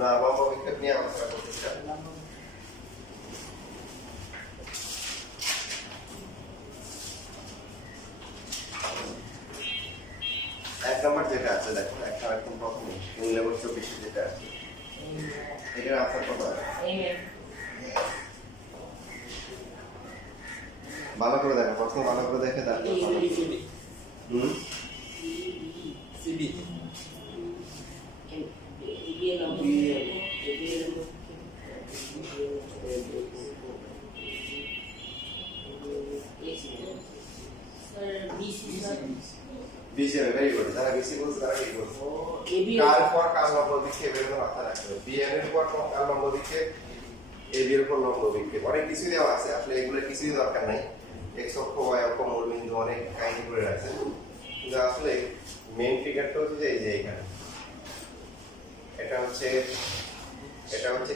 না লম্ব বিক্ষেপ নিয়ে আলোচনা করতেছিলাম। এক নম্বর যেটা আছে দেখো, একটা একদম প্রথমে 24 যেটা আছে এটার আনসার কত হবে? ভালো করে দেখো, প্রশ্ন ভালো করে দেখে তারপর সিবি BC very good. যারা BC বলছে তারা কি বলছে? কার পর কার লম্ব বিক্ষেপ এর মাথা রাখতে হবে। BN এর পর কার লম্ব বিক্ষেপ, AB এর পর লম্ব বিক্ষেপ। অনেক কিছুই দেওয়া আছে, আসলে এগুলো কিছুই দরকার নাই। x অক্ষ y অক্ষ মূলবিন্দু অনেক কাহিনী করে রাখছে, কিন্তু আসলে মেইন ফিগারটা হচ্ছে এই যে এখানে এটা হচ্ছে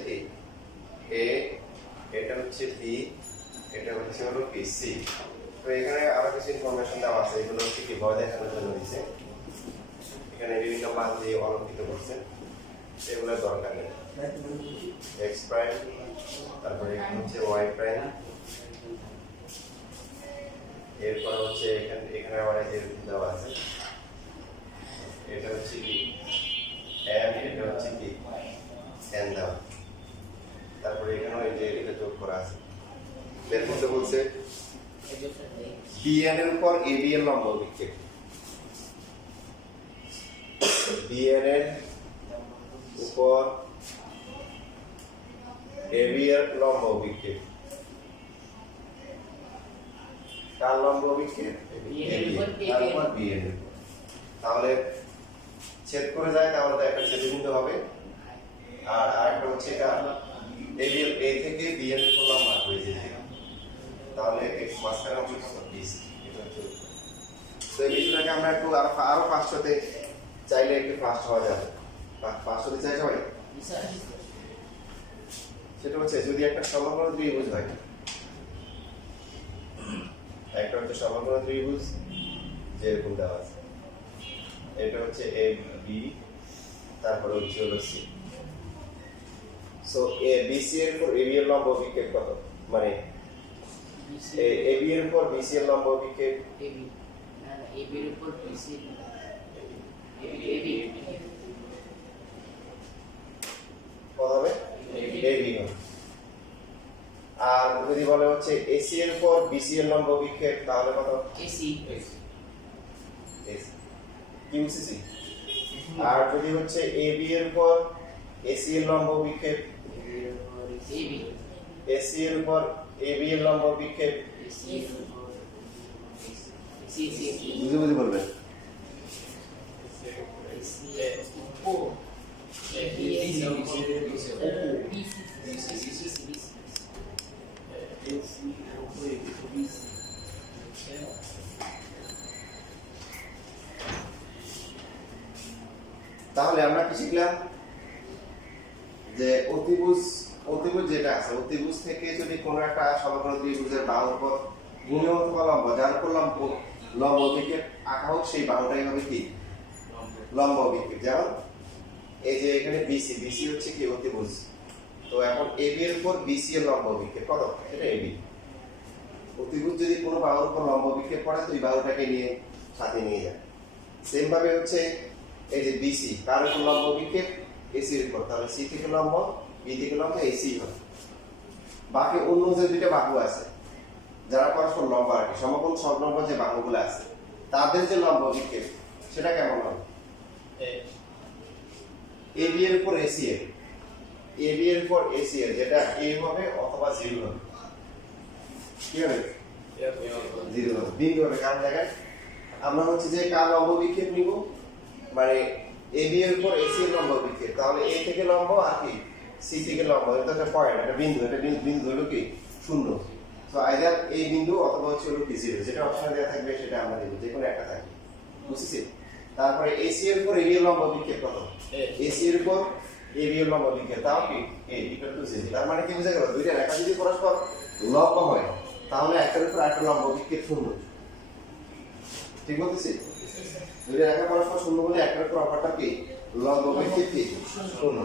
কি A, এটা হচ্ছে B, এটা হচ্ছে হলো কি C। তো এখানে আরো কিছু ইনফরমেশন দেওয়া আছে, এগুলো হচ্ছে কি ভয় দেখানোর জন্য দিয়েছে। এখানে বিভিন্ন মান দিয়ে অলঙ্কিত করছে, এগুলোর দরকার নেই। x প্রাইম, তারপরে এখানে হচ্ছে y প্রাইম, এরপর হচ্ছে এখানে আবার এই যে দেওয়া আছে, এটা হচ্ছে কি m, এটা হচ্ছে কি n দেওয়া, তারপরে এখানে এই যে এটা যোগ করা আছে। এর মধ্যে বলছে BN এর উপর AB এর লম্ব বিক্ষেপ, BN এর উপর AB এর লম্ব বিক্ষেপ, কার লম্ব বিক্ষেপ? তারপর BN এর। তাহলে ছেদ করে যায়, তাহলে তো একটা ছেদবিন্দু হবে, আর আরেকটা হচ্ছে এটা AB এর A থেকে BN এর উপর লম্ব হয়ে যায়, তাহলে x মাঝখানে হচ্ছে 20। এটা হচ্ছে তো এই বিষয়টাকে আমরা একটু আরো 500তে চাইলে একটু ফাস্ট হওয়া যাবে। 500তে চাই সবাই? সেটা হচ্ছে যদি একটা সমকোণ ত্রিভুজ হয়, একটা হচ্ছে সমকোণ ত্রিভুজ যেরকম দেওয়া আছে, এটা হচ্ছে AB, তারপরে হচ্ছে হলো C। সো BC এর উপর AB এর লম্ব বিক্ষেপ কত? মানে AB এর উপর BC এর লম্ব বিক্ষেপ, AB এর উপর BC কত হবে? AB হবে। আর যদি বলে হচ্ছে AC এর উপর BC এর লম্ব বিক্ষেপ, তাহলে কত? AC QCC। আর যদি হচ্ছে AB এর উপর AC এর লম্ব বিক্ষেপ, AC এর উপর AB এর লম্ব বিক্ষেপ, বুঝে বুঝে বলবেন। তাহলে আমরা কি শিখলাম যে অতিভুজ যেটা আছে, অতিভুজ থেকে যদি কোনো একটা সমকোণ ত্রিভুজের বাহুর উপর গুণে অথবা লম্ব, যার উপর লম্ব বিক্ষেপ আঁকা হোক, সেই বাহুটাই হবে কি লম্ব বিক্ষেপ। যেমন এই যে এখানে BC হচ্ছে কি অতিভুজ, তো এখন AB এর উপর BC এর লম্ব বিক্ষেপ কত? এটা AB। অতিভুজ যদি কোনো বাহুর উপর লম্ব বিক্ষেপ পড়ে, তো এই বাহুটাকে নিয়ে সাথে নিয়ে যায়। সেম ভাবে হচ্ছে এই যে BC, কার উপর লম্ব বিক্ষেপ? AC এর উপর, তাহলে C থেকে লম্ব, B থেকে লম্ব, AC হবে। বাকি অন্য যে দুইটা বাহু আছে যারা পরস্পর লম্ব আর কি, সমকোণ সংলগ্ন যে বাহুগুলো আছে, তাদের যে লম্ব বিক্ষেপ সেটা কেমন হবে? AB এর উপর AC এর, AB এর উপর AC এর, যেটা A হবে অথবা 0 হবে। কি হবে? 0 হবে, বিন্দু হবে। কার জায়গায় আমরা হচ্ছে যে কার লম্ব বিক্ষেপ নিব, মানে AB এর উপর AC এর লম্ব বিক্ষেপ, তাহলে A থেকে লম্ব আর কি C থেকে লম্ব, এটা একটা পয়েন্ট, একটা বিন্দু, এটা বিন্দু হলো কি 0। সো আইদার এই বিন্দু অথবা হচ্ছে হলো কি 0, যেটা অপশনে দেওয়া থাকবে সেটা আমরা দেব, যে কোনো একটা থাকবে। বুঝছিস? তারপরে AC এর উপর AB এর লম্ব বিক্ষেপ কত? AC এর উপর AB এর লম্ব বিক্ষেপ, তাও কি A ইকুয়াল টু 0। তার মানে কি বুঝা গেল? দুইটা রেখা যদি পরস্পর লম্ব হয়, তাহলে একটার উপর আরেকটা লম্ব বিক্ষেপ 0। ঠিক বলতেছি? দুইটা রেখা পরস্পর 0 বলে একটার উপর অপরটা কি লম্ব বিক্ষেপ কি 0।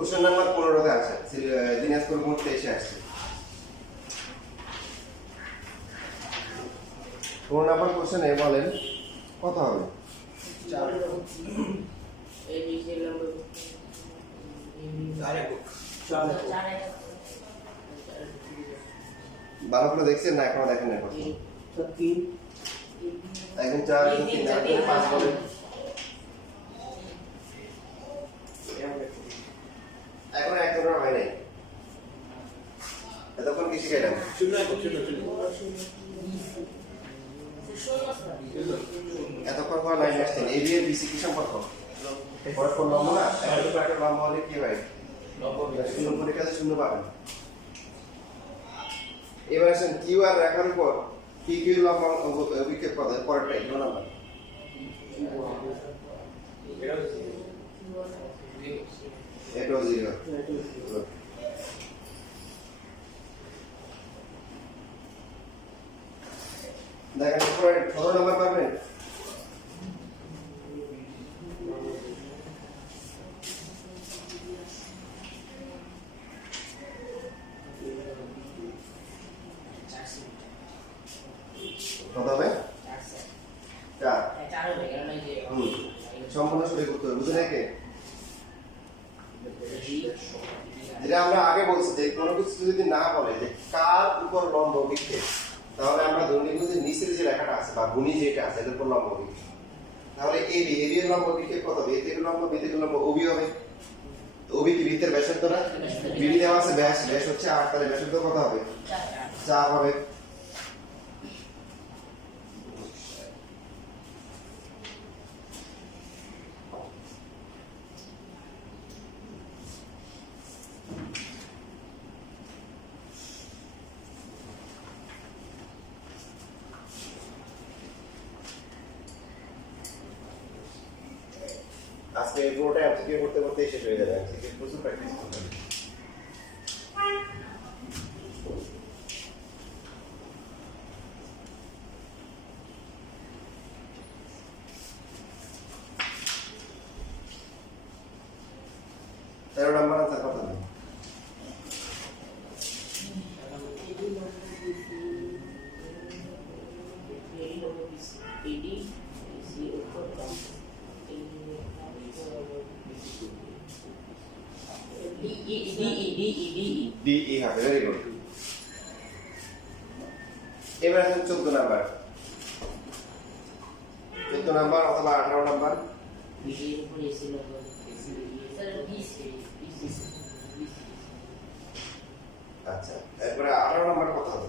কোশ্চেন নাম্বার 15 তে আছে দিনাজপুর বোর্ড 23 এ আসছে 15 নাম্বার কোশ্চেনে বলেন কত হবে এই নিচে লম্ব ভালো করে দেখছেন না এখনো দেখেন না এখন 4 3 5 বলেন এখন একদম হয় নাই এতক্ষণ কি শিখাইলাম এতক্ষণ পর লাইন আসছেন এ বি এর বিসি কি সম্পর্ক পরস্পর লম্ব না একটা লম্ব হলে কি হয় শূন্য পরীক্ষাতে শূন্য পাবেন এবার আসেন কিউ আর রেখার উপর পি কিউ লম্ব অভিক্ষেপ কত পরেরটা এগুলো নাম্বার এটাও 0 দেখেন উপরে 15 নাম্বার পাবেন কত হবে 4 সম্পূর্ণ সঠিক উত্তর বুঝে নাকি যেটা আমরা আগে বলছি যে কোনো কিছু যদি না বলে যে কার উপর লম্ব অভিক্ষেপ তাহলে আমরা ধরে নিব যে নিচের যে রেখাটা আছে বা গুণী যেটা আছে এর উপর লম্ব অভিক্ষেপ তাহলে এবি এর লম্ব অভিক্ষেপ কত হবে এর লম্ব বির লম্ব ওবি হবে তো ওবি কি বৃত্তের ব্যাসার্ধ না বিডি দেওয়া আছে ব্যাস হচ্ছে 8 তাহলে ব্যাসার্ধ কত হবে 4 হবে আজকে পুরোটা এমসিকিউ করতে করতে শেষ হয়ে যাবে এমসিকিউ প্রচুর প্র্যাকটিস করতে হবে তেরো নাম্বার আনসার কত হবে DE হবে ভেরি গুড এবার আসুন 14 নাম্বার 14 নাম্বার অথবা 18 নাম্বার আচ্ছা এরপরে 18 নাম্বার কত হবে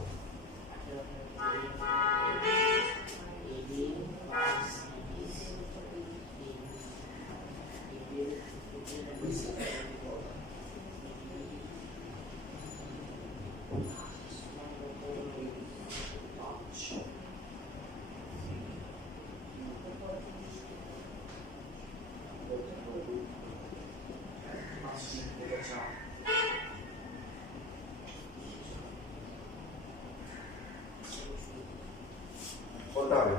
কোনটা হবে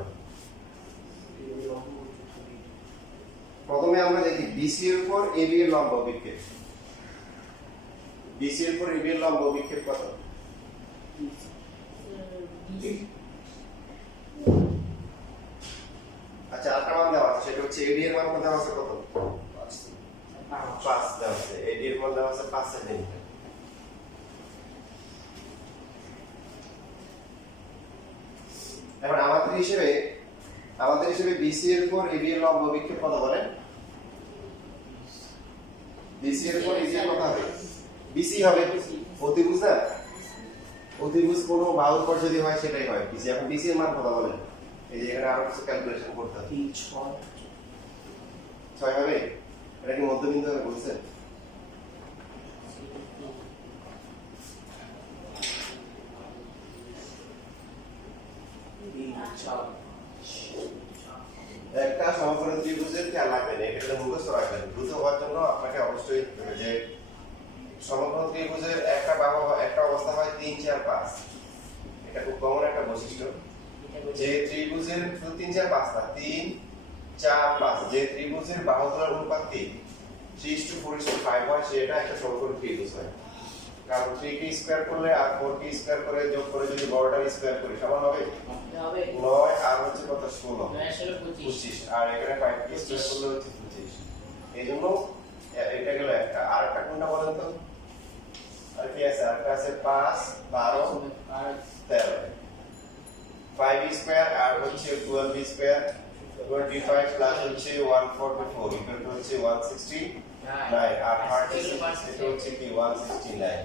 প্রথমে আমরা দেখি বিসি এর উপর এবি এর লম্ব অভিক্ষেপ বিসি এর উপর এবি এর লম্ব অভিক্ষেপ কত আচ্ছা আরেকটা মান দেওয়া আছে সেটা হচ্ছে এডি এর মান দেওয়া আছে কত 5 দেওয়া আছে এডি এর মান দেওয়া আছে 5 সেন্টিমিটার এখন আমাদের হিসেবে বিসি এর উপর এবি এর লম্ব অভিক্ষেপ কত বলেন বিসি এর উপর এবি এর কত হবে বিসি হবে অতিভুজ না অতিভুজ কোনো বাহুর পর যদি হয় সেটাই হয় বিসি এখন বিসি এর মান কত বলেন এই যে এখানে আরো কিছু ক্যালকুলেশন করতে হবে 6 হবে এটা কি মধ্যবিন্দু হবে বলছেন একটা সমকোণী ত্রিভুজের খেয়াল রাখবেন এটা মুখস্থ রাখবেন দ্রুত হওয়ার জন্য আপনাকে অবশ্যই যে সমকোণী ত্রিভুজের একটা বাহু একটা অবস্থা হয় 3 4 5 এটা খুব কমন একটা বৈশিষ্ট্য যে ত্রিভুজের 3 4 5 না 3 4 5 যে ত্রিভুজের বাহুগুলোর অনুপাত 3 3:4:5 হয় সেটা একটা সমকোণ ত্রিভুজ হয়। কারণ 3 কে স্কয়ার করলে আর 4 কে স্কয়ার করে যোগ করে যদি বড়টা স্কয়ার করি সমান হবে হবে 9 আর হচ্ছে কত 16 9 আসলে 25 25 আর এখানে 5 কে স্কয়ার করলে হচ্ছে 25। এইজন্য এটা গেল একটা আর একটা কোনটা বলেন তো? আর কি আছে? আর আছে 5 12 আর 13 5 স্কয়ার আর হচ্ছে 12 স্কয়ার 25 প্লাস হচ্ছে 144 ইকুয়াল টু হচ্ছে 169 আর 36 এটা হচ্ছে কি 169।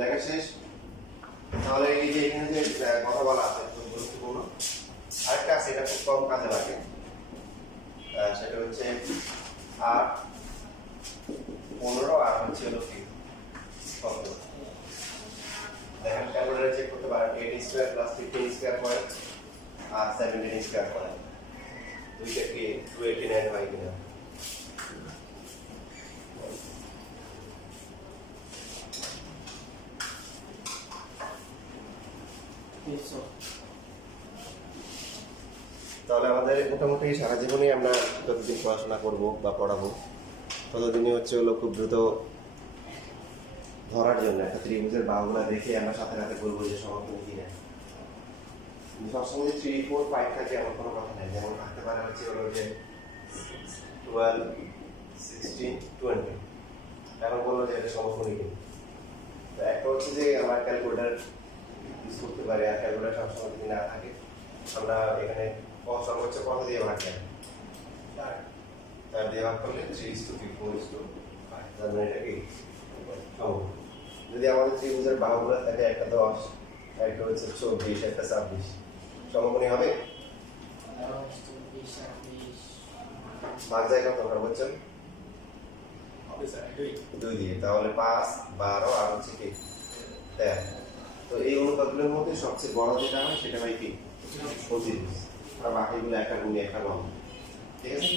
লেখা শেষ। তাহলে এই যে এখানে যে কথা বলা আছে খুব গুরুত্বপূর্ণ আরেকটা আছে, এটা খুব কম কাজে লাগে, সেটা হচ্ছে 8 15 আর হচ্ছে হলো কি 17। দেখেন ক্যালকুলেটরে চেক করতে পারেন 8 স্কয়ার প্লাস 15 স্কয়ার করে আর 17 স্কয়ার করে দুইটা কি 289 হয় কিনা। তাহলে আমাদের মোটামুটি সারা জীবনেই আমরা যতদিন পড়াশোনা করব বা পড়াবো ততদিনই হচ্ছে হলো খুব দ্রুত ধরার জন্য একটা ত্রিভুজের বাহুগুলো দেখে আমরা সাথে সাথে বলবো যে সমকোণী কিনা। সবসময় 3 4 5 থাকে এমন কোনো কথা নেই, যেমন থাকতে পারে হচ্ছে হলো যে 12 16 20 এখন বললো যে এটা সমকোণী কিনা। তো একটা হচ্ছে যে আমার ক্যালকুলেটর ইউজ করতে পারি আর ক্যালকুলেটর সবসময় যদি না থাকে আমরা এখানে সর্বোচ্চ কত দিয়ে ভাগ দেয় 4 দিয়ে ভাগ করলে 3:4:5 তার মানে এটা কি সমকোণ। যদি আমাদের ত্রিভুজের বাহুগুলো থাকে একটা 10 একটা হচ্ছে 24 একটা 26 সমকোণী হবে? ভাগ যায় কত সর্বোচ্চ? 2 দিয়ে, তাহলে 5 12 আর হচ্ছে কি 13। তো এই অনুপাতগুলোর মধ্যে সবচেয়ে বড় যেটা হয় সেটা হয় কি অতিভুজ, আর বাকিগুলো একটা গুণে একটা লম্ব। ঠিক আছে?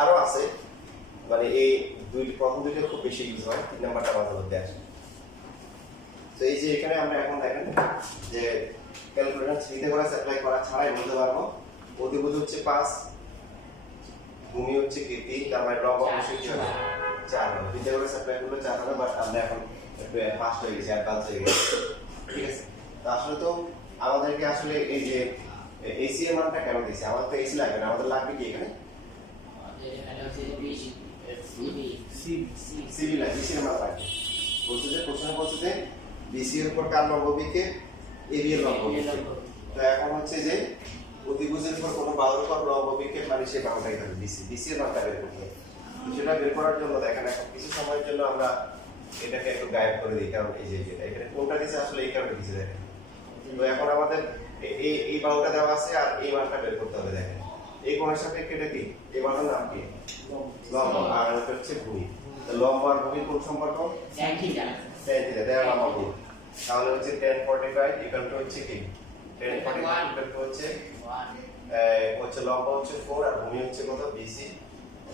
আরো আছে, মানে এই প্রথম দুইটা খুব বেশি ইউজ হয়, 3 নাম্বারটা মাথার মধ্যে আসে। তো এই যে এখানে আমরা এখন দেখেন যে ক্যালকুলেটর 3 তে করে অ্যাপ্লাই করা ছাড়াই বলতে পারবো অতিভুজ হচ্ছে 5, ভূমি হচ্ছে কি 3, তার মানে লম্ব অবশ্যই কি হবে 4 হবে। 3 তে করে অ্যাপ্লাই করলে 4 হবে, বাট আমরা এখন ফাস্ট হয়ে গেছি, অ্যাডভান্স হয়ে গেছি। ঠিক আছে? তো আসলে তো আমাদেরকে আসলে এই যে এসি এর মানটা কেন দিয়েছে? আমাদের তো এসি লাগবে না, আমাদের লাগবে কি এখানে সিবি না, বিসি এর মান লাগবে। বলছে যে কোশ্চেনে বলছে যে বিসি এর উপর কার লম্ব বিকে এবি এর লম্ব বিকে। তো এখন হচ্ছে যে অতিভুজের উপর কোনো বাহুর উপর লম্ব বিকে মানে সেই বাহুটাই হবে বিসি। বিসি এর মানটা বের করতে হবে। তো সেটা বের করার জন্য দেখেন এখন কিছু সময়ের জন্য আমরা এটাকে একটু গায়েব করে দিই, কারণ এই যে এটা এখানে কোনটা দিছে আসলে এই কারণে দিছে দেখেন। তো এখন আমাদের এই বাহুটা দেওয়া আছে আর এই মানটা বের করতে হবে। দেখেন এই কোণের সাপেক্ষে এটা কি, এই মানের নাম কি লম্ব, আর এটা হচ্ছে ভূমি। তো লম্ব আর ভূমির কোণ সম্পর্ক tan থিটা tan থিটা দেওয়া লম্ব ভূমি তাহলে হচ্ছে tan 45 ইকুয়াল টু হচ্ছে কি tan 45 ইকুয়াল টু হচ্ছে 1 হচ্ছে লম্ব হচ্ছে 4 আর ভূমি হচ্ছে কত BC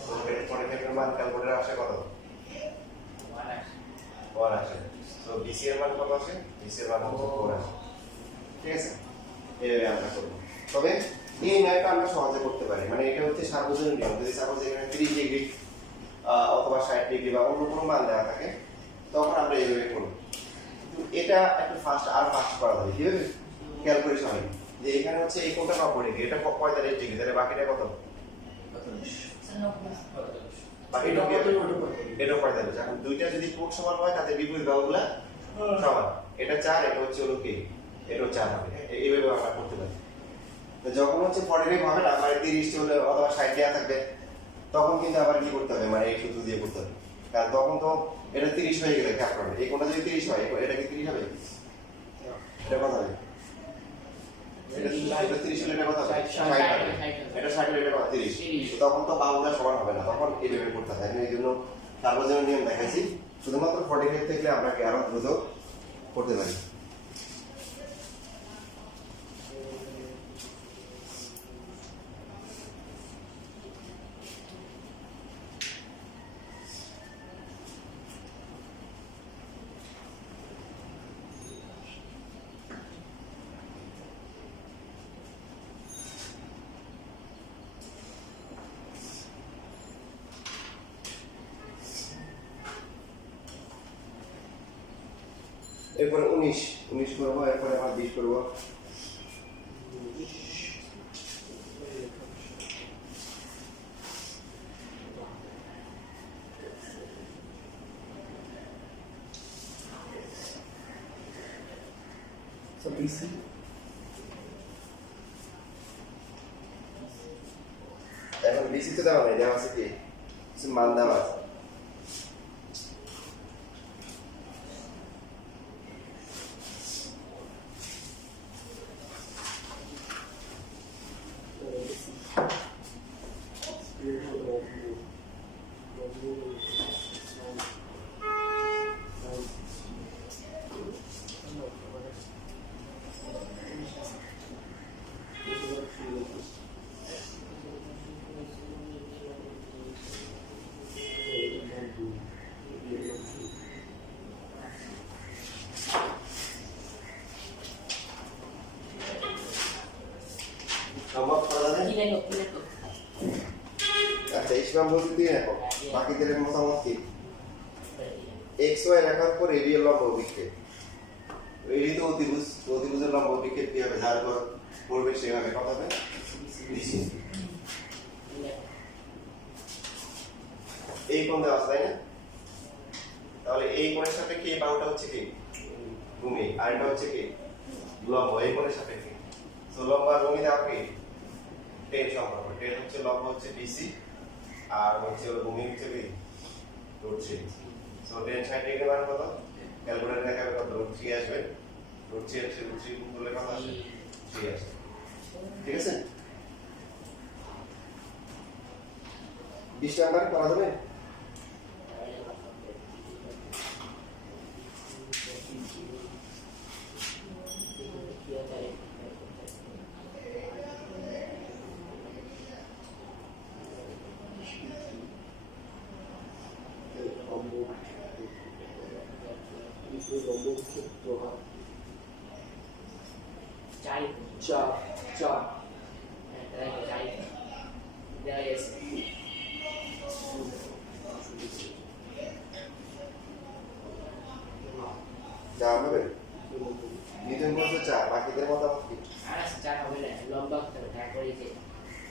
তো tan 45 এর মান ক্যালকুলেটরে আসে কত 1 আসে তো BC এর মান কত আসে BC এর মান হচ্ছে 4 আসে ঠিক আছে এইভাবে আমরা করব তবে এই ন্যায়টা আমরা সহজে করতে পারি মানে এটা হচ্ছে সার্বজনীন নিয়ম যদি সাপোজ এখানে 30 ডিগ্রি অথবা 60 ডিগ্রি বা অন্য কোনো মান দেওয়া থাকে তখন আমরা এইভাবে করব কিন্তু এটা একটু ফাস্ট করা যাবে কিভাবে ক্যালকুলেশন হবে যে এখানে হচ্ছে এই কোণটা 90 ডিগ্রি এটা 45 ডিগ্রি তাহলে বাকিটা কত বাকিটা এটা 45 এখন দুইটা যদি কোণ সমান হয় তাদের বিপরীত বাহুগুলো সমান এটা 4 এটা হচ্ছে হলো কি এটাও 4 হবে এইভাবে আমরা করতে পারি তো যখন হচ্ছে 45 হবে না মানে 30 চলে অথবা 60 দেওয়া থাকবে তখন কিন্তু আবার কি করতে হবে মানে এই সূত্র দিয়ে করতে হবে কারণ তখন তো এটা 30 হয়ে গেলে খেয়াল করবে এই কোণটা যদি 30 হয় এটা কি 30 হবে এটা কত হবে এটা 30 হলে এটা কত হবে 60 হবে এটা 60 হলে এটা কত 30 তো তখন তো বাহুটা সমান হবে না তখন এইভাবে করতে হবে আমি এই জন্য সার্বজনীন নিয়ম দেখাইছি শুধুমাত্র 45 থেকে আমরা কি আরো দ্রুত করতে পারি এরপরে 19 করবো এরপরে আবার 20 করবো এখন BC তে দেওয়া নেই দেওয়া আছে কি মান দেওয়া আছে সম্ভব করা যাবে আচ্ছা ইসলাম বলতে দিয়ে রাখো বাকিদের মতামত কি XY রেখার পর রেডিয়াল লম্ব বিক্ষেপ এই তো অতিভুজের লম্ব বিক্ষেপ কি হবে যার পর পড়বে সেভাবে কত হবে BC এই কোণ দেওয়া আছে তাই না তাহলে এই কোণের সাপেক্ষে এই বাহুটা হচ্ছে কি ভূমি আর এটা হচ্ছে কি লম্ব এই কোণের সাপেক্ষে তো লম্ব আর ভূমি দেওয়া কি 10 সম্পর্ক 10 হচ্ছে লম্ব হচ্ছে BC আর হচ্ছে ভূমি হচ্ছে কি √3 সো 10 60 ডিগ্রি মান কত ক্যালকুলেটর দেখাবে কত √3 আসবে √3 হচ্ছে √3 গুণ করলে কত আসে 3 আসে ঠিক আছে 20 নাম্বার করা যাবে যা হবে নিজন বলছে 4 বাকিদের মতামত কি আর 4 হবে না লম্বা করতে হবে তারপরে যে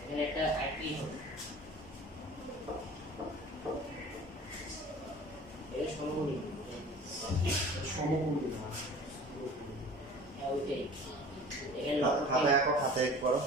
এখানে একটা আইটি হবে এটা সমকোণী হ্যাঁ ওইটাই এখানে খাতায় করো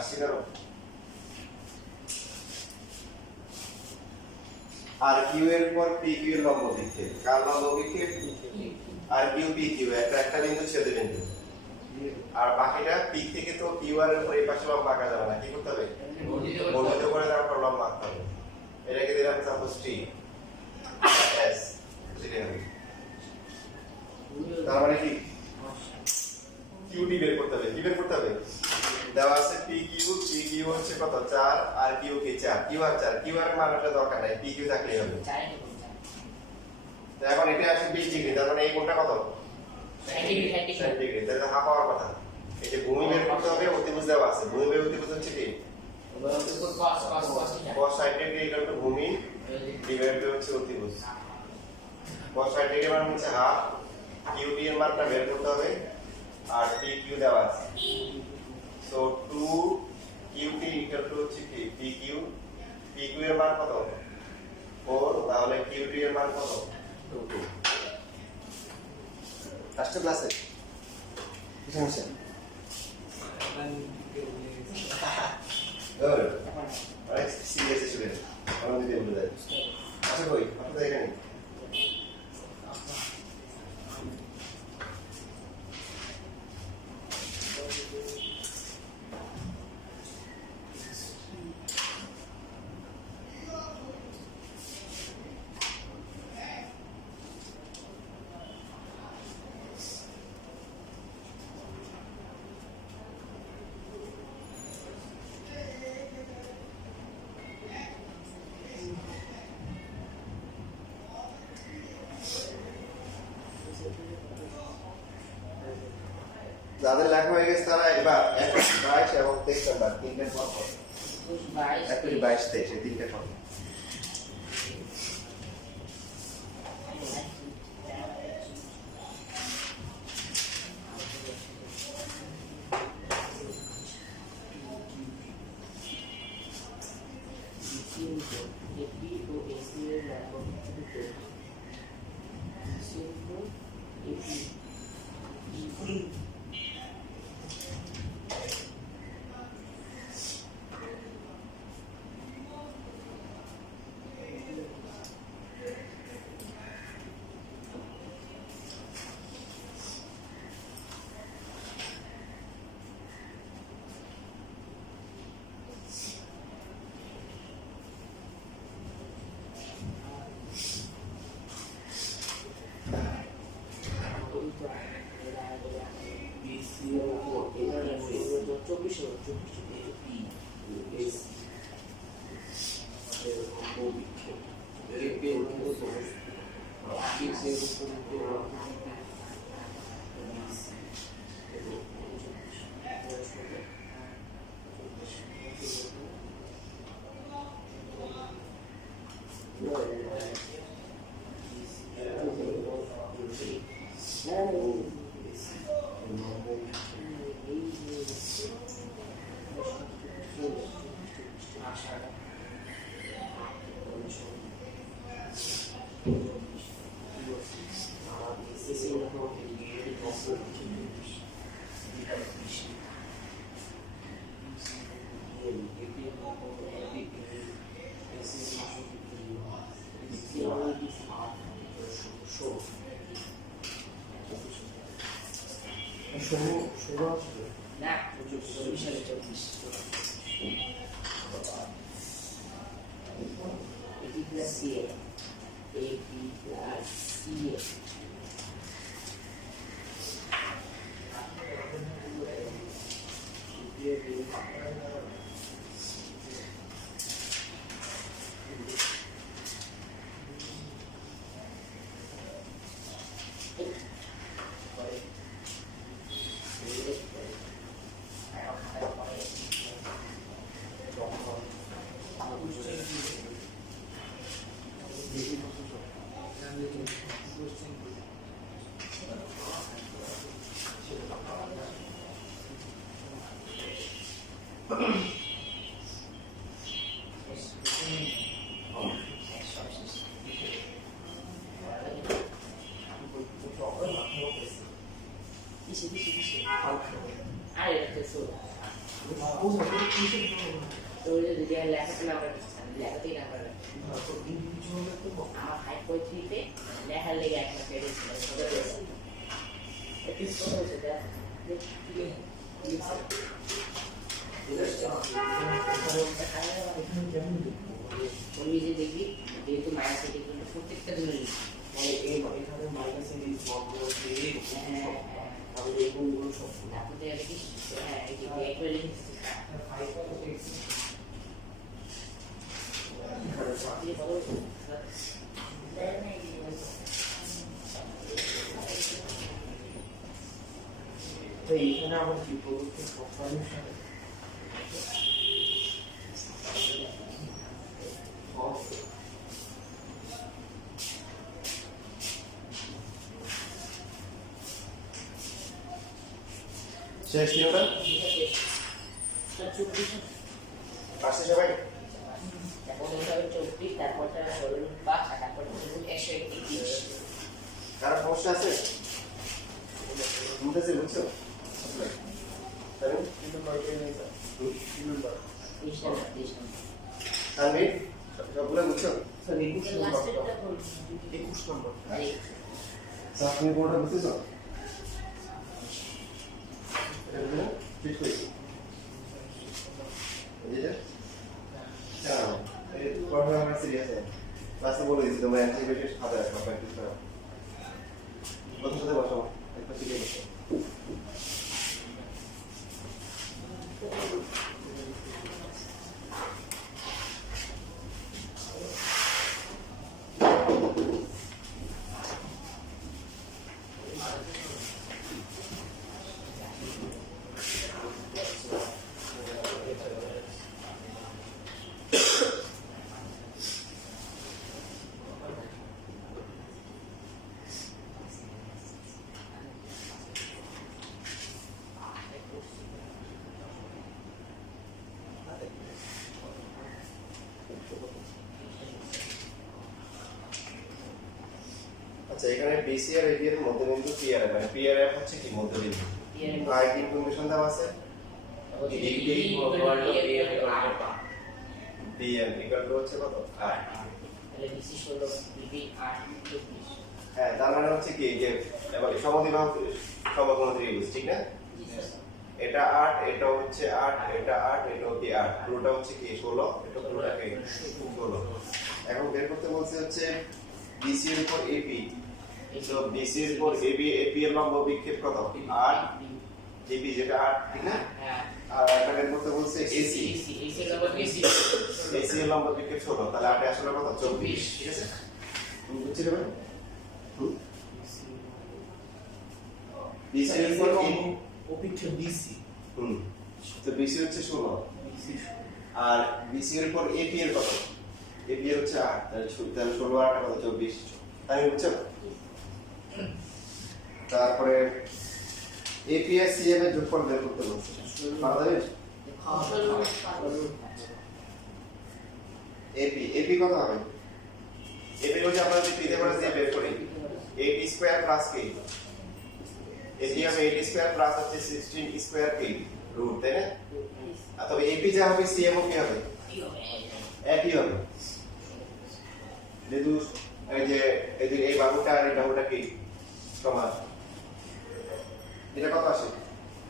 আসছে কেন? আর কিউ এর পর পি কিউ এর লম্ব বিক্ষেপ, কার লম্ব বিক্ষেপ? আর কিউ পি কিউ একটা বিন্দু ছেদে বিন্দু, আর বাকিটা পি থেকে তো কিউ আর এর এই পাশে লম্ব আঁকা যাবে না, কি করতে হবে? বর্ধিত করে তারপর লম্ব আঁকতে হবে। এটাকে দিলাম সাপোজ টি এস, তার মানে কি কিউ ডি বের করতে হবে, কি বের করতে হবে? দেওয়া আছে পি কিউ হচ্ছে কত? 4 আর কিউ কে 4, কিউ আর 4, কিউ আর মান আসলে দরকার নাই, পি কিউ থাকলেই হবে। তো এখন এটা আসে 20 ডিগ্রি, তার মানে এই কোণটা কত? 60 ডিগ্রি, তাহলে হাফ হওয়ার কথা। এই যে ভূমি বের করতে হবে, অতিভুজ দেওয়া আছে, ভূমি বের অতিভুজ হচ্ছে কি? cos 60 ডিগ্রি ইকুয়াল টু ভূমি ডিভাইডেড হচ্ছে অতিভুজ। cos 60 ডিগ্রি মানে হচ্ছে হাফ, কিউ ডি এর মানটা বের করতে হবে, আর পি কিউ দেওয়া আছে। So 2 Q T equal to হচ্ছে কি? পি কিউ এর মান কত? 4, তাহলে কিউ টি এর মান কত? 2। ফার্স্ট ক্লাসে কি সমস্যা? গুড, রাইট, সিরিয়াস স্টুডেন্ট, আমরা দিতে বলে যাই। আচ্ছা কই আপনাদের এখানে যাদের লেখা হয়ে গেছে তারা এবার 22 এবং 23 নাম্বার তিনটে পর পর 22 23 এই তিনটে পর Question আমি লেখাতেই নাম্বার রাখি আমার হাইট 35 তে লেখার লেগে একটা পেজ ছিল সবাই বলেছে এটি ছোট হচ্ছে তুমি যে দেখবি যেহেতু মাইনাস এটি কিন্তু প্রত্যেকটা দিনে মানে এই এখানে মাইনাসের এই সবগুলো দিয়ে তাহলে এই গুণগুলো সব তারপর দেখিস হ্যাঁ এই যে একবার লিখেছিস তো এইখানে আবার কি প্রদত্ত সফটওয়্যারের সাথে শেষ দিনটা আসছে সবাই কারো সমস্যা আছে বুঝেছি বুঝছো তানভীর সবগুলো বুঝছো স্যার 21 নম্বর স্যার তুমি কোনটা বুঝতেছো ঠিক করেছি বুঝেছো হ্যাঁ এই প্রবলেম আমার সিরিয়াস আছে ক্লাসে বলে দিয়েছি তোমরা অ্যান্টিবায়োটিক খাবে না প্র্যাকটিস করো বন্ধুর সাথে বসো একবার শিখে বসো আচ্ছা এখানে বিসি আর এডি এর মধ্যবিন্দু পিআর মানে পিআর হচ্ছে কি মধ্যবিন্দু আর কি ইনফরমেশন দেওয়া আছে বিএম ইকুয়াল টু হচ্ছে কত আর হ্যাঁ তার মানে হচ্ছে কি যে এবার সমদ্বিবাহু সমকোণ ত্রিভুজ ঠিক না এটা 8 এটা হচ্ছে 8 এটা 8 এটা কি 8 পুরোটা হচ্ছে কি 16 এটা পুরোটা কি 16 এখন বের করতে বলছে হচ্ছে BC এর উপর AP সো BC এর উপর AB এর লম্ব বিক্ষেপ কত 8 AB যেটা 8 ঠিক না আর এটা বের করতে বলছে AC এর লম্ব বিক্ষেপ 16 তাহলে 8 আসলে কত 24 ঠিক আছে তুমি বুঝতে পারবে BC এর উপর ওপিঠে বিসি তো BC হচ্ছে 16 আর BC এর উপর AP এর কত AP এর হচ্ছে 8 তাহলে 16 আর 8 কত 24 তাই বুঝছো তারপরে AP আর CM এর যোগফল বের করতে বলছে পারা যাবে AP কত হবে AP হচ্ছে আমরা যদি পিতে করে দিয়ে বের করি 8 স্কয়ার প্লাস k AP হবে 8 স্কয়ার প্লাস হচ্ছে 16 স্কয়ার k রুট তাই না আর তবে AP যা হবে CM ও কি হবে একই হবে যেহেতু এই বাহুটা আর এই বাহুটা কি সমান এটা কত আসে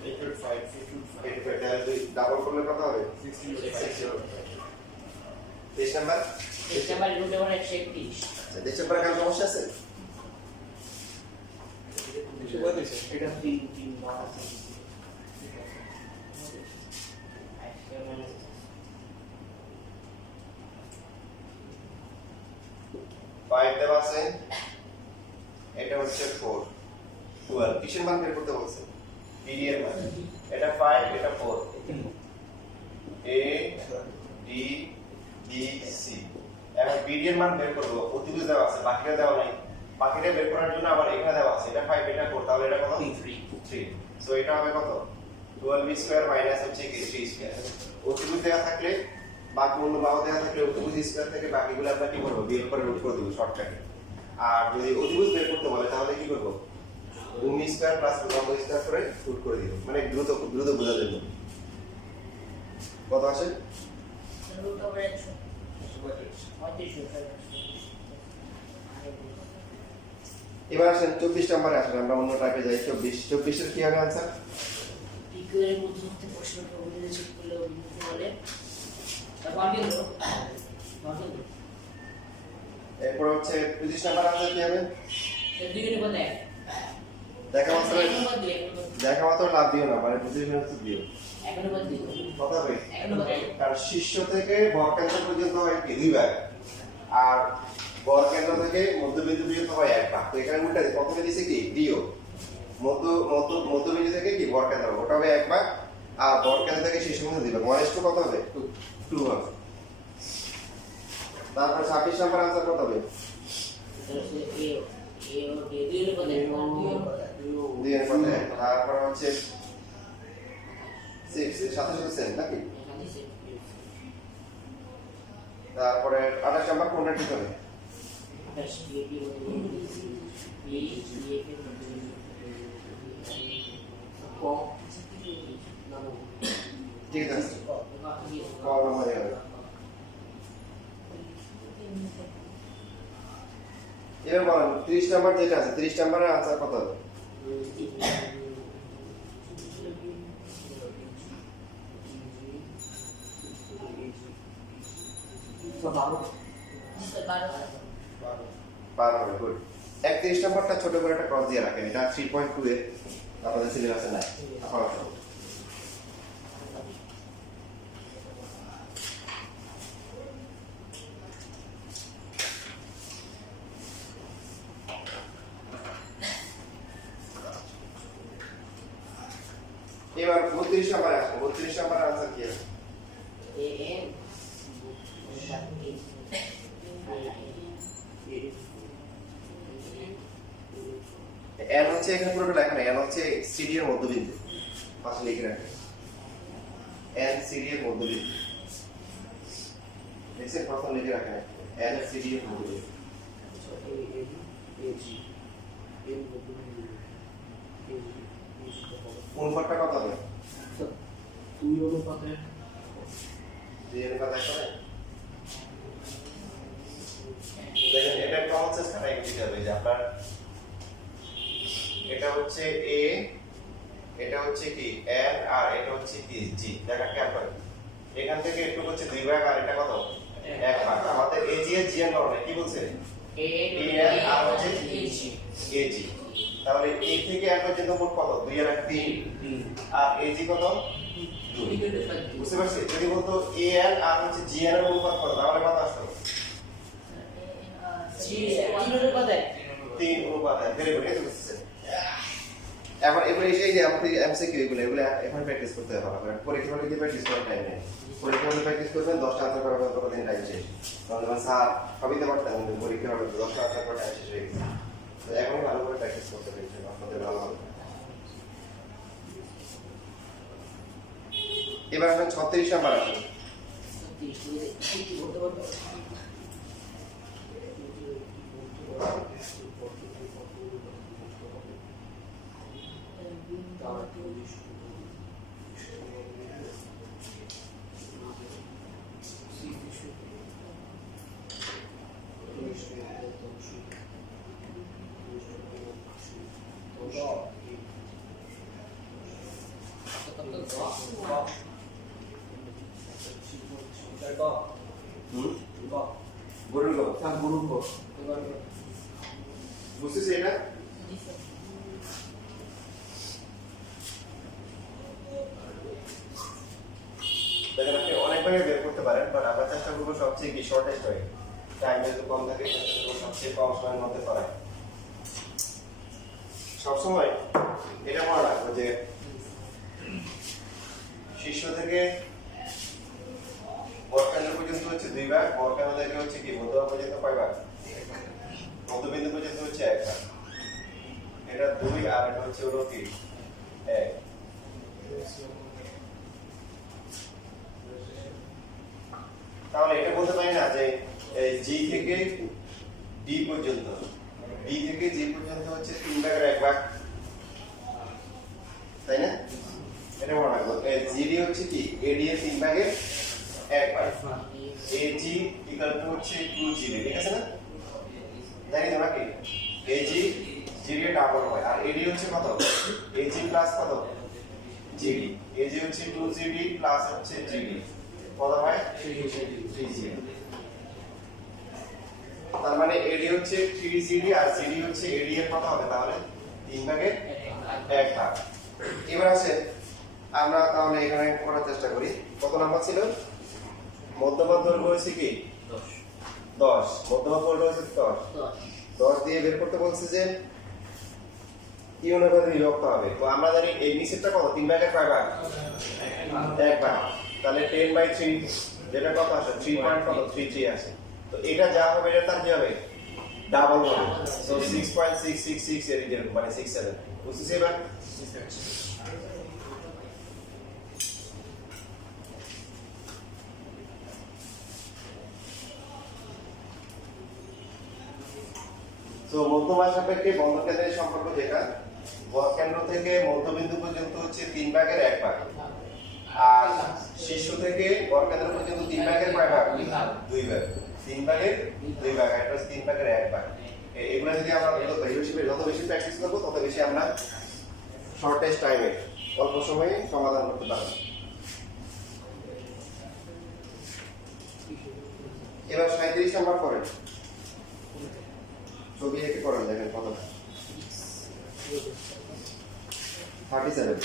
85 তাহলে দুই ডাবল করলে কত হবে 23 নাম্বার আচ্ছা দেখছো পরে কাল সমস্যা আছে এটা 3 বার আছে 5 দেওয়া আছে এটা হচ্ছে 4 12 কিসের মান বের করতে বলছে BD এর মান এটা 5 এটা 4 A D B C এখন BD এর মান বের করব অতিভুজ দেওয়া আছে বাকিটা দেওয়া নাই বাকিটা বের করার জন্য আবার এখানে দেওয়া আছে এটা 5 এটা 4 তাহলে এটা কত 3 সো এটা হবে কত 12b স্কয়ার মাইনাস হচ্ছে কি 3 স্কয়ার অতিভুজ দেওয়া থাকলে বাকি অন্য বাহু দেওয়া থাকলে অতিভুজ স্কয়ার থেকে বাকিগুলো আমরা কি করব বিয়োগ করে রুট করে দেব শর্টকাটে আর যদি অতিভুজ বের করতে বলে তাহলে কি করব ভূমি স্কয়ার প্লাস লম্ব স্কয়ার করে রুট করে দিব মানে দ্রুত বোঝার জন্য কত আসে এবার আসেন 24 নম্বরে আসেন, আমরা অন্য টাইপে যাই। 24 এর কি হবে आंसर? বিজ্ঞানের মধ্যবর্তী প্রশ্নকে অভিযোগ করলে অভিযোগ বলে এরপর হচ্ছে 25 নম্বর आंसर কি হবে? দুইজনে বলে দেখা মাত্র লাভ দিও না, মানে 25 মিনিট দিও এখনো বলে কথা হবে। এখনো বলে কারণ শীর্ষ থেকে বরকেন্দ্র পর্যন্ত হয় কি 2 ভাগ, আর বরকেন্দ্র থেকে মধ্যবিন্দু পর্যন্ত হয় 1 ভাগ। তো এখানে উল্টা প্রথমে দিছে কি ডিও, মধ্যবিন্দু থেকে কি বরকেন্দ্র ওটা হবে 1 ভাগ, আর বরকেন্দ্র থেকে শীর্ষ পর্যন্ত 2 ভাগ। 1:2 কত হবে? 2 হবে। তারপর 26 নম্বর आंसर কত হবে? দুইয়ের পরে তারপর হচ্ছে 6 সাথে সাথে সেম নাকি? তারপরে 28 নম্বর কোনটা ঠিক হবে? ঠিক আছে, কম হয়ে যাবে। এবার বলেন 30 নম্বর যেটা আছে, 30 নম্বরের आंसर কত হবে? পার হবে। গুড। 31 নম্বরটা ছোট করে একটা ক্রস দিয়ে রাখেন, এটা 3.2 এ আপনাদের সিলেবাসে নাই। আপাতত এবার 32 নম্বরে আসুন। 32 নম্বরের आंसर কি হবে? n হচ্ছে এখানে পুরোটা লেখা নেই, n হচ্ছে সিডি এর মধ্যবিন্দু, পাশে লিখে রাখেন n সিডি এর মধ্যবিন্দু। দেখছেন, প্রথম লিখে রাখেন n সিডি এর মধ্যবিন্দু। অনুপাতটা কত হবে? 2 অনুপাতে 2 অনুপাত 1 হবে। দেখেন এটা কমন সেন্স খাটাই দিতে হবে যে আপনার এটা হচ্ছে a, এটা হচ্ছে কি n, আর এটা হচ্ছে কি g। দেখা খেয়াল করেন এখান থেকে একটু হচ্ছে 2 ভাগ, আর এটা কত 1 ভাগ। আমাদের a g এর g এর নরমাল কি বলছে? a n আর হচ্ছে a g। তাহলে a থেকে n পর্যন্ত মোট কত? 2 আর 3, আর a g কত? 2। বুঝতে পারছেন? যদি বলতো a n আর হচ্ছে g n এর অনুপাত কত, তাহলে কত আসতো? 3 অনুপাত 1। ভেরি গুড, এটা বুঝছেন। এখন এগুলো এই যে আমাদের এমসিকিউ এগুলো এখন প্র্যাকটিস করতে হবে। ভালো করে পরীক্ষা হলে কি প্র্যাকটিস করার টাইম নেই। পরীক্ষা হলে প্র্যাকটিস করবেন, 10টা আনসার করার পর কতদিন টাইম শেষ। তাহলে মানে স্যার সবই তো পারতেন, কিন্তু পরীক্ষা হলে 10টা আনসার করার টাইম শেষ হয়ে গেছে। তো এখনই ভালো করে প্র্যাকটিস করতে হবে, আপনাদের ভালো হবে। এবার আসেন 36 নাম্বার আসেন। গরুর গো স্যার গুরুর পর বুঝছিস এটা? দেখেন আপনি অনেকভাবে বের করতে পারেন, বাট আমরা চেষ্টা করবো সবচেয়ে কি শর্টেস্ট হয়, টাইম যদি কম থাকে চেষ্টা করবো সবচেয়ে কম সময়ের মধ্যে করা। সবসময় এটা মনে রাখবো যে শীর্ষ থেকে বরকেন্দ্র পর্যন্ত হচ্ছে 2 ভাগ, বরকেন্দ্র থেকে হচ্ছে কি মধ্যবিন্দু পর্যন্ত কয় ভাগ? মধ্যবিন্দু পর্যন্ত হচ্ছে 1 ভাগ। এটা 2 আর এটা হচ্ছে হলো 3 1। তাহলে এটা বলতে পারি না যে g থেকে d পর্যন্ত, d থেকে g পর্যন্ত হচ্ছে 3 ভাগের 1 ভাগ, তাই না? এটা মনে রাখবো। gd হচ্ছে কি ad এর 3 ভাগের 1 ভাগ। AG ইকুয়াল টু হচ্ছে 2GB, ঠিক আছে না? জানি তোমরা কি AG GB ডাবল হয় আর AD হচ্ছে কত? AG প্লাস কত? GB। AG হচ্ছে 2GB প্লাস হচ্ছে GB, কত হয়? 3GB। তার মানে AD হচ্ছে 3GB আর CD হচ্ছে AD এর কত হবে তাহলে? 3 ভাগের 1 ভাগ। এবার আছে আমরা তাহলে এখানে করার চেষ্টা করি। কত নাম্বার ছিল? মধ্যমা দৈর্ঘ্য হচ্ছে কি 10, মধ্যমা দৈর্ঘ্য হচ্ছে 10। 10 দিয়ে বের করতে বলছে যে কি অনুপাতে বিভক্ত হবে। তো আমরা জানি এই নিচেরটা কত? 3 ভাগের কয় ভাগ? 1 ভাগ। তাহলে 10/3 যেটা কত আসে? 3.33 আসে। তো এটা যা হবে এটা তার কি হবে? ডাবল হবে। সো 6.666 এর এরকম মানে 67। বুঝছিস এবার? তো মধ্যমার সাপেক্ষে বন্ধকেন্দ্রের সম্পর্ক যেটা কেন্দ্র থেকে মধ্যবিন্দু পর্যন্ত হচ্ছে 3 ভাগের 1 ভাগ আর শীর্ষ থেকে কেন্দ্র পর্যন্ত 3 ভাগের কয় ভাগ? 2 ভাগ। 3 ভাগের 2 ভাগ এটা হচ্ছে 3 ভাগের 1 ভাগ। এগুলো যদি আমরা যত বেশি প্র্যাকটিস করব তত বেশি আমরা শর্টেস্ট টাইমে অল্প সময়ে সমাধান করতে পারব। এবার 37 নাম্বার করেন, ছবি এঁকে করেন, দেখেন কতটা 37।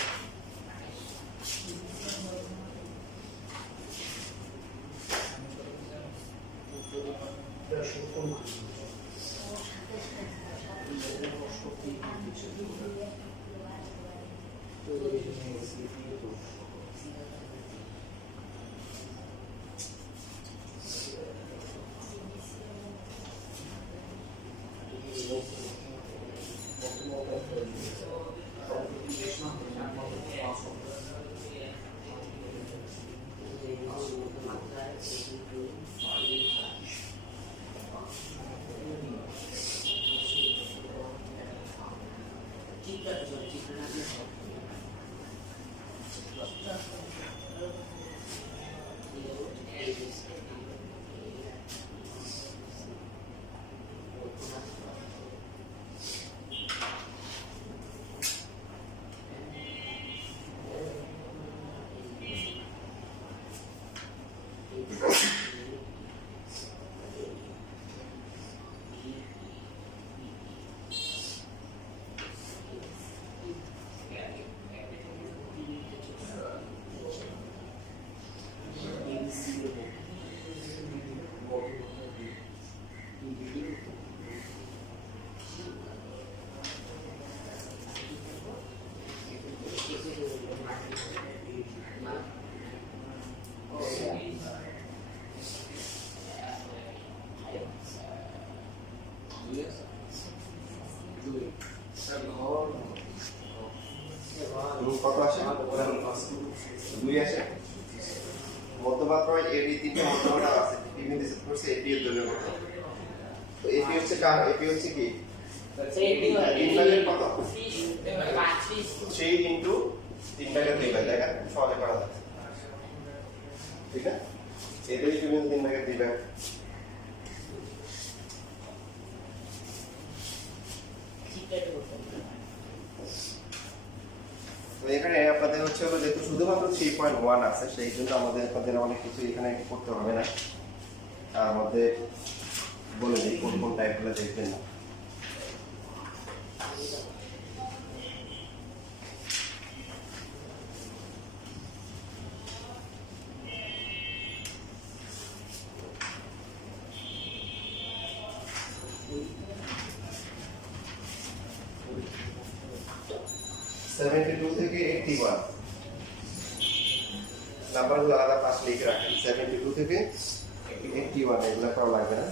কত আসে? 2 আসে। মধ্যমাত্রা এডি তিনটা মধ্যমাত্রা আছে, বিভিন্ন ডিসেট করছে এপি এর দৈর্ঘ্য কত? তো এপি হচ্ছে কার? এপি হচ্ছে কি? ইনভার্টেড কত? 3 ইনটু 3 ভাগের 2 ভাগ, দেখেন সহজে করা যায়, ঠিক আছে? এটাই বিভিন্ন 3 ভাগের 2 ভাগ। তো এখানে আপনাদের হচ্ছে হলো যেহেতু শুধুমাত্র 3.1 আছে সেই জন্য আপনাদের অনেক কিছু এখানে করতে হবে না। তার মধ্যে বলে দিই কোন কোন টাইপগুলো দেখবেন না। থেকে 81 নাম্বারগুলো আলাদা পাশে লিখে রাখেন। 72 থেকে 81 এগুলো করা লাগবে না।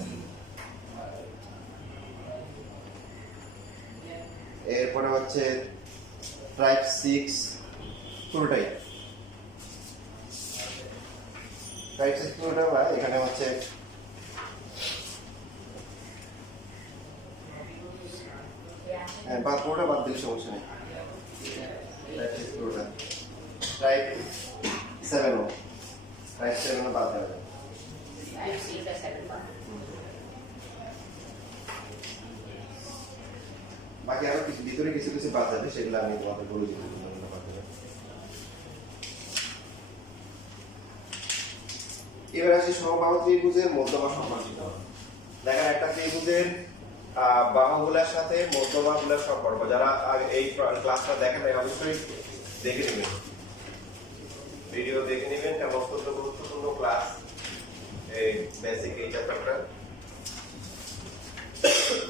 এরপরে হচ্ছে টাইপ 6 পুরোটাই টাইপ 6 পুরোটা না, এখানে হচ্ছে বাদ পুরোটা বাদ দিলে সমস্যা নেই। টাইপ 7 বাদ দেওয়া যাবে। 5 7 বাকি আরো কিছু ভিতরে কিছু কিছু বাদ যাবে, সেগুলো আমি তোমাদের বলে দিব। এবার আসি সমবাহু ত্রিভুজের মধ্যমা সম্পর্কিত। দেখেন একটা ত্রিভুজের বাহুগুলোর সাথে মধ্যমাগুলোর সম্পর্ক, যারা এই ক্লাসটা দেখেন নাই অবশ্যই দেখে নেবেন, ভিডিও দেখে নেবেন, কারণ অত্যন্ত গুরুত্বপূর্ণ ক্লাস এই বেসিক এই চ্যাপ্টারটা।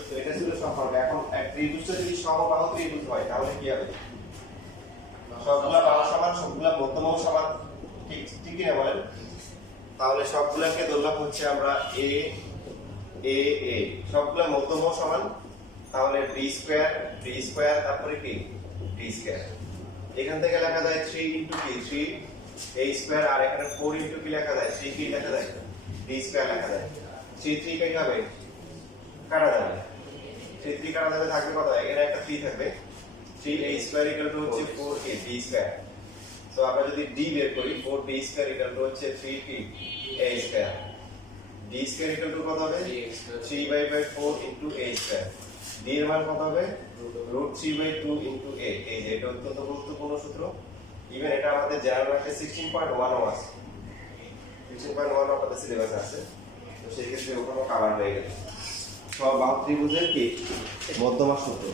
তো এটা ছিল সম্পর্ক। এখন এক ত্রিভুজটা যদি সমবাহু ত্রিভুজ হয় তাহলে কি হবে? সবগুলা বাহু সমান, সবগুলা মধ্যমাও সমান, ঠিক ঠিক কি না বলেন? তাহলে সবগুলাকে ধরলাম হচ্ছে আমরা এ এ এ, সবগুলা মধ্যমাও সমান, তাহলে ডি স্কয়ার তারপরে কি ডি স্কয়ার। এখান থেকে লেখা যায় 3 ইনটু কি 3 a স্কয়ার, আর এখানে 4 ইনটু কি লেখা যায় 3 কি লেখা যায় ডি স্কয়ার লেখা যায়। 3 3 কাটা যাবে, কাটা যাবে, 3 3 কাটা যাবে, থাকবে কত? এখানে একটা 3 থাকবে। 3 a স্কয়ার ইকুয়াল টু হচ্ছে 4 a d স্কয়ার। সো আমরা যদি d বের করি 4 d স্কয়ার ইকুয়াল টু হচ্ছে 3 কি a square. d square equal to কত হবে? 3/4 ইনটু a স্কয়ার। d এর মান কত হবে? √3/2 ইনটু a। এই যে এটা অত্যন্ত গুরুত্বপূর্ণ সূত্র। ইভেন এটা আমাদের জেনারেল ম্যাথে 16.1 আছে, 16.1 আমাদের সিলেবাসে আছে। তো সেই ক্ষেত্রে ওখানে কভার হয়ে গেল। সমবাহু ত্রিভুজের কি মধ্যমা সূত্র।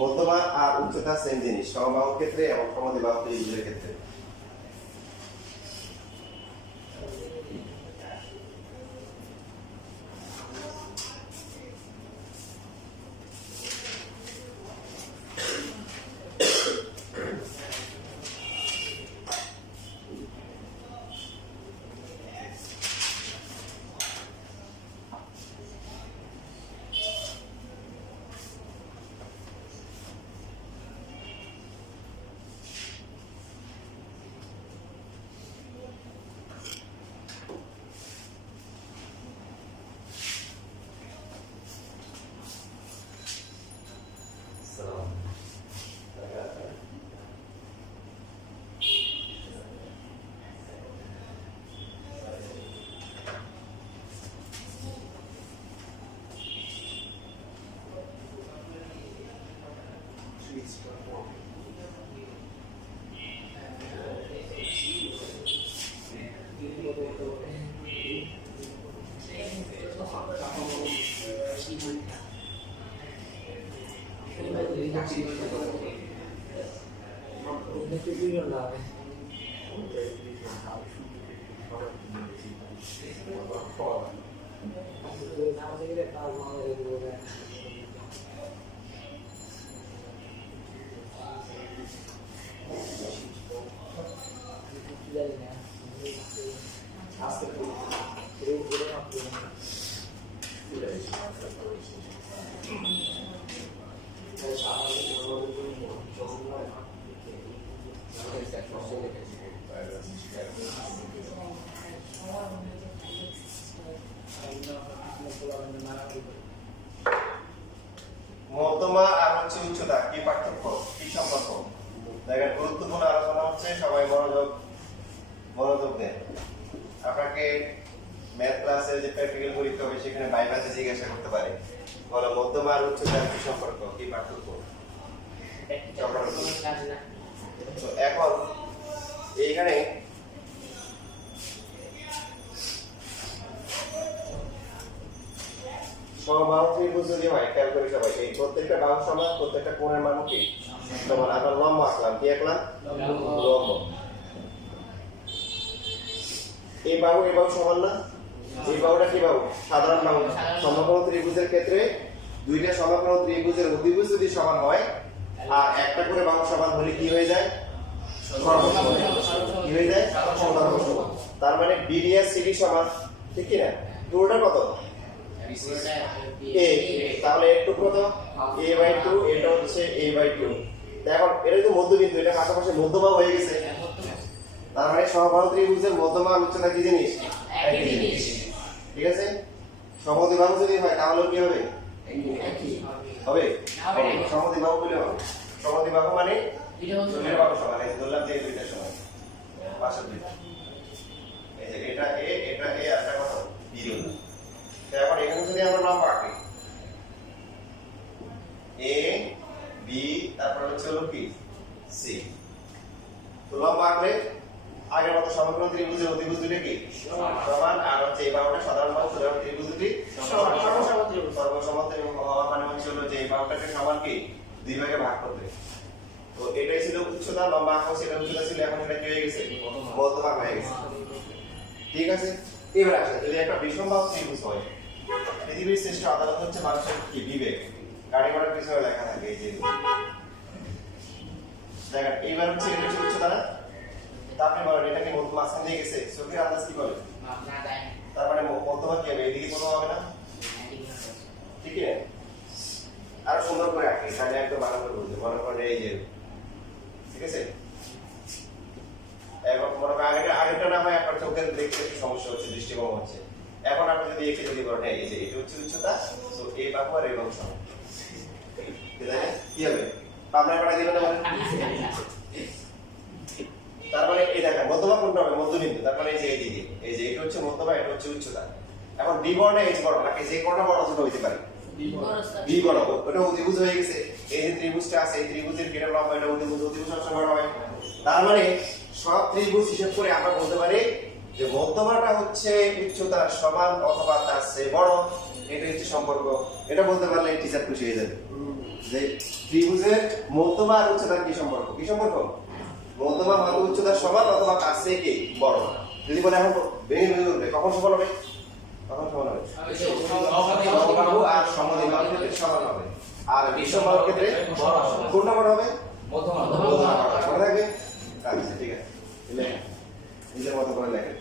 মধ্যমা আর উচ্চতা সেম জিনিস সমবাহুর ক্ষেত্রে এবং সমদ্বিবাহু ত্রিভুজের ক্ষেত্রে। মধ্যমা আর হচ্ছে উচ্চতা কি পার্থক্য, কি সম্পর্ক? দেখেন গুরুত্বপূর্ণ আলোচনা হচ্ছে, সবাই মনোযোগ দেন। আপনাকে ম্যাথ ক্লাসে যে প্র্যাকটিক্যাল পরীক্ষা হবে সেখানে বাইপাসে জিজ্ঞাসা করতে পারে, বলো মধ্যমা আর উচ্চতার কি সম্পর্ক, কি পার্থক্য? তো এখন এইখানে সমবাহু ত্রিভুজ যদি হয়, খেয়াল করে সবাই, এই প্রত্যেকটা বাহু সমান, প্রত্যেকটা কোণের মান কি সমান। আমরা লম্ব আঁকলাম, কি আঁকলাম? লম্ব। এই বাহু সমান না? এই বাহুটা কি বাহু? সাধারণ বাহু। সমকোণ ত্রিভুজের ক্ষেত্রে দুইটা সমকোণ ত্রিভুজের অতিভুজ যদি সমান হয় আর একটা করে বাহু সমান হলে কি হয়ে যায়? সর্বসম। কি হয়ে যায়? সর্বসম। তার মানে বিডিএস সিডি সমান, ঠিক কি না? পুরোটা কত? a, তাহলে একটু কত? a/2, এটা হচ্ছে a/2। এখন এটা তো মধ্যবিন্দু, এটা পাশাপাশি মধ্যমা হয়ে গেছে। তার মানে সমবাহু ত্রিভুজের মধ্যমা আর উচ্চতা কি জিনিস? একই জিনিস। ঠিক আছে? সমদ্বিবাহু যদি হয় তাহলে কি হবে? হবে? সমদ্বিবাহু বলে হবে। সমদ্বিবাহু মানে দুইটা বাহু সমান। এই ধরলাম যে দুইটা সমান, পাশের দুইটা। এই যে এটা এ আর এটা কত বি হলো। তো এখন এখানে যদি আমরা লম্ব আঁকি এ বি তারপর হচ্ছে হলো কি সি, তো লম্ব আঁকলে আগের মতো সমকোণ ত্রিভুজের অতিভুজ দুটো কি সমান, আর হচ্ছে এই বাহুটা সাধারণ বাহু সাধারণ ত্রিভুজ দুটি সর্বসমত্রিভুজ হওয়া মানে হচ্ছে হলো যে এই বাহুটাকে সমান কি দুই ভাগে ভাগ করবে। তো এটাই ছিল উচ্চতা, লম্বা আঁকো সেটা উচ্চতা ছিল, এখন এটা কি হয়ে গেছে মধ্যভাগ হয়ে গেছে। ঠিক আছে, এবার আসে যদি একটা বিষমবাহু ত্রিভুজ হয়, পৃথিবীর শ্রেষ্ঠ আদালত হচ্ছে মানুষের কি বিবেক, গাড়ি ঘোড়ার পিছনে লেখা থাকে এই যে দেখেন। এইবার হচ্ছে এটা হচ্ছে উচ্চতা না, আপনি বলেন এটা কি মাঝখান দিয়ে গেছে, চোখের আন্দাজ কি বলে না যায় তার মানে মধ্যভাগ কি হবে, এদিকে কোনো হবে না, ঠিক আছে। আরো সুন্দর করে আঁকি, তাহলে একদম ভালো করে বুঝবে। মনে করেন এই যে ঠিক আছে, এখন মনে করেন আগেরটা না হয় আপনার চোখের দেখতে একটু সমস্যা হচ্ছে, দৃষ্টিভঙ্গ হচ্ছে। এখন আপনি যদি একে যদি বলেন এই যে এটা হচ্ছে উচ্চতা, তো এই বাহু আর এই বাহু সমান, কি হবে আপনার করা দিবেন না, তার মানে এই দেখেন মধ্যমা কোনটা হবে, মধ্যবিন্দু, তার মানে এই যে এইদিকে এই যে এটা হচ্ছে মধ্যমা, এটা হচ্ছে উচ্চতা। এখন বি বড় না এইচ বড়, নাকি যে কোনটা বড় ছোট হইতে পারে, বি বড়, ওটা অতিভুজ হয়ে গেছে। এই যে ত্রিভুজটা আছে এই ত্রিভুজের কেটে লম্ব, এটা অতিভুজ, অতিভুজ সবসময় বড় হয়। তার মানে সব ত্রিভুজ হিসাব করে আমরা বলতে পারি যে মধ্যমাটা হচ্ছে উচ্চতার সমান অথবা তার চেয়ে বড়, এটা হচ্ছে সম্পর্ক। এটা বলতে পারলে টিচার খুশি হয়ে যাবে যে ত্রিভুজের মধ্যমা আর উচ্চতার কি সম্পর্ক, কি সম্পর্ক, মধ্যমা হবে উচ্চতার সমান অথবা তার চেয়ে কি বড়। যদি বলে এখন ভেঙে ভেঙে উঠবে, কখন সমান হবে, কখন সমান হবে, সমবাহু আর সমদ্বিবাহুর ক্ষেত্রে সমান হবে, আর বিষমবাহুর ক্ষেত্রে কোনটা বড় হবে, মধ্যমা মনে থাকবে। আচ্ছা ঠিক আছে, লেখেন নিজের মতো করে লেখেন।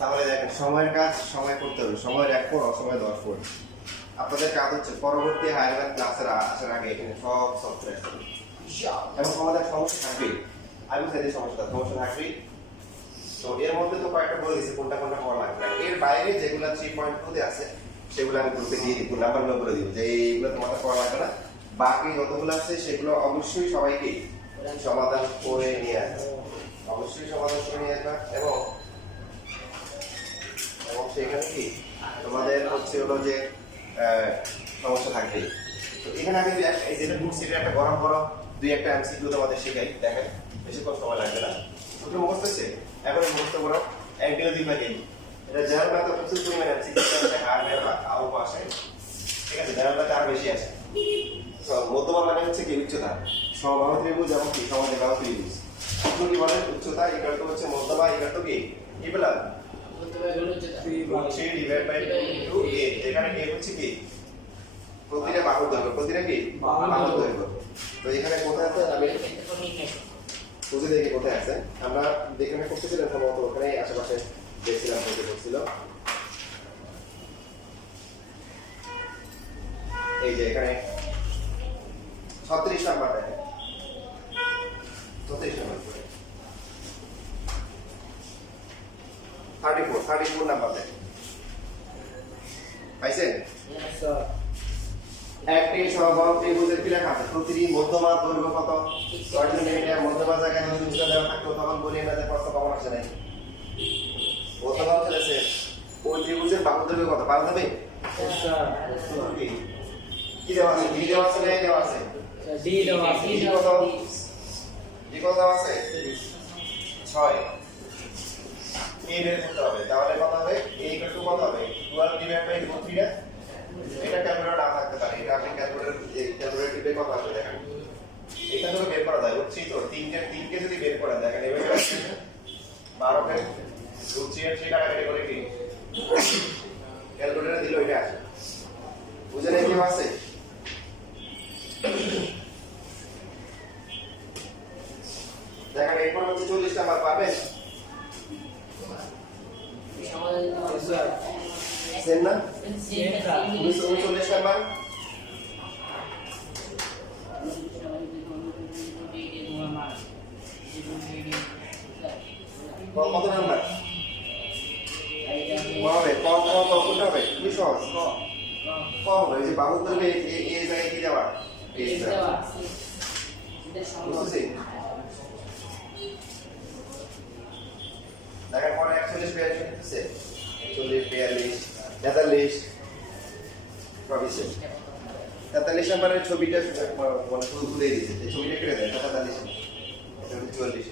তাহলে দেখেন সময়ের কাজ সময় করতে হবে, সময়ের 1 পর অসময় 10 পর। আপনাদের কাজ হচ্ছে পরবর্তী হায়ার ক্লাসের আসার আগে এখানে সব সফটওয়্যার এবং আমাদের সমস্যা থাকবে, আমি সেদিন সমস্যা থাকবে। তো এর মধ্যে তো কয়েকটা বলে দিচ্ছি কোনটা কোনটা করা লাগবে, এর বাইরে যেগুলো 3.2 তে আছে সেগুলো আমি গ্রুপে দিয়ে দিব, নাম্বার করে দিব যে এইগুলো তোমাদের করা লাগবে না। বাকি যতগুলো আছে সেগুলো অবশ্যই সবাইকে সমাধান করে নিয়ে আসবে, অবশ্যই সমাধান করে নিয়ে আসবে। এবং সেখানে কি তোমাদের হচ্ছে হলো যে সমস্যা থাকবে। তো এখানে আমি এই যেটা বুক সেটা একটা গরম গরম 2-1টা এমসিকিউ তোমাদের শেখাই, দেখেন বেশিক্ষণ সময় লাগবে না। দুটো মুখস্থ হচ্ছে, এখন মুখস্থ করো 1-2 ভাগে। এটা জেনারেল ম্যাথে প্রচুর পরিমাণে এমসিকিউ আছে, আর আরো আসে, ঠিক আছে, জেনারেল ম্যাথে আর বেশি আসে। তো মধ্যমা মানে হচ্ছে কি উচ্চতা, সমবাহু ত্রিভুজ এবং কি সমদ্বিবাহু ত্রিভুজ। আপনি কি বলেন উচ্চতা ইকুয়াল টু হচ্ছে মধ্যমা ইকুয়াল টু কি পেলাম থ্রি ডিভাইড বাই 2 a এখানে a হচ্ছে কি প্রতিটা বাহুর দৈর্ঘ্য প্রতিটা কি বাহুর দৈর্ঘ্য তো এখানে কোথায় আছে আমি বুঝে দেখি কোথায় আছে আমরা যেখানে করতেছিলাম সম্ভবত ওখানে আশেপাশে দেখছিলাম হতে করছিল এই যে এখানে 36 নাম্বার দেখেন 36 নাম্বার 34 নাম্বার দেখেন পাইছেন একটি সমবাহু ত্রিভুজের কি লেখা আছে প্রতিটি মধ্যমা দৈর্ঘ্য কত 6 মিলিমিটার মধ্যমা জায়গায় যদি উচ্চতা দেওয়া থাকতো তখন বলি না যে প্রশ্ন কমন আসে নাই মধ্যমা চলেছে ওই ত্রিভুজের বাহু দৈর্ঘ্য কত পারা যাবে কি দেওয়া আছে ডি দেওয়া আছে না এ দেওয়া আছে ডি দেওয়া আছে ডি কত ডি কত দেওয়া আছে 6 এ বের করতে হবে তাহলে কত হবে a = কত হবে 12 ডিভাইড বাই 3 না এটা ক্যালকুলেটর না থাকতে পারে এটা আপনি ক্যালকুলেটর টিপে কত আসবে দেখেন এটা তো বের করা যায় হচ্ছে তো 3 কে যদি বের করা দেখেন এভাবে 12 কে 3 এর 3 কাটাকাটি করে কি ক্যালকুলেটরে দিলে এটা আসে বুঝেন কি আছে দেখেন এরপর হচ্ছে 40 নাম্বার পাবেন সেম না 39 নাম্বার কত নাম্বার হবে কত কোনটা হবে কি সহজ ক হবে এই যে বাহু ধরবে এই জায়গায় কি দেওয়া এই দেওয়া বুঝছেন দেখেন পরে 41 42 হচ্ছে 41 42 43 43 নম্বরের ছবিটা মানে শুধু তুলে দিয়েছে এই ছবিটা কেটে দেয় 43 এটা হচ্ছে 44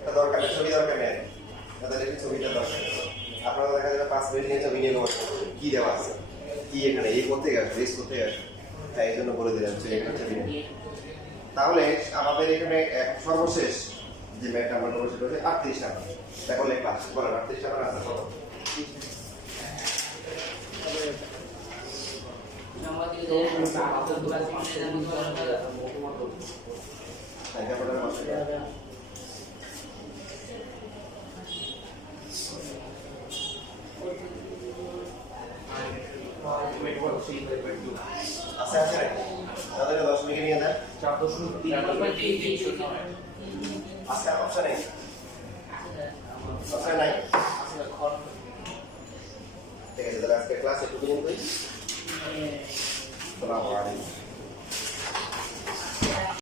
এটা দরকার ছবি দরকার নেই তাদের ছবিটা দরকার আপনারা দেখা যাবে 5 মিনিট নিয়ে ছবি নিয়ে কি দেওয়া আছে কি এখানে এই করতে গেছে রেস করতে গেছে তাই এই জন্য বলে দিলাম এখানে ছবি নিয়ে তাহলে আমাদের এখানে সর্বশেষ যে ম্যাথ আমরা করব সেটা হচ্ছে 38 নাম্বার দেখো লেখা বলেন 38 নাম্বার আছে কত আছে আছে তাদেরকে 10 মিনিট নিয়ে দেন 4.3 আজকে অপশন নেই অপশন নাই ঠিক আছে তাহলে আজকে ক্লাস একটু দিন করি আসসালামু আলাইকুম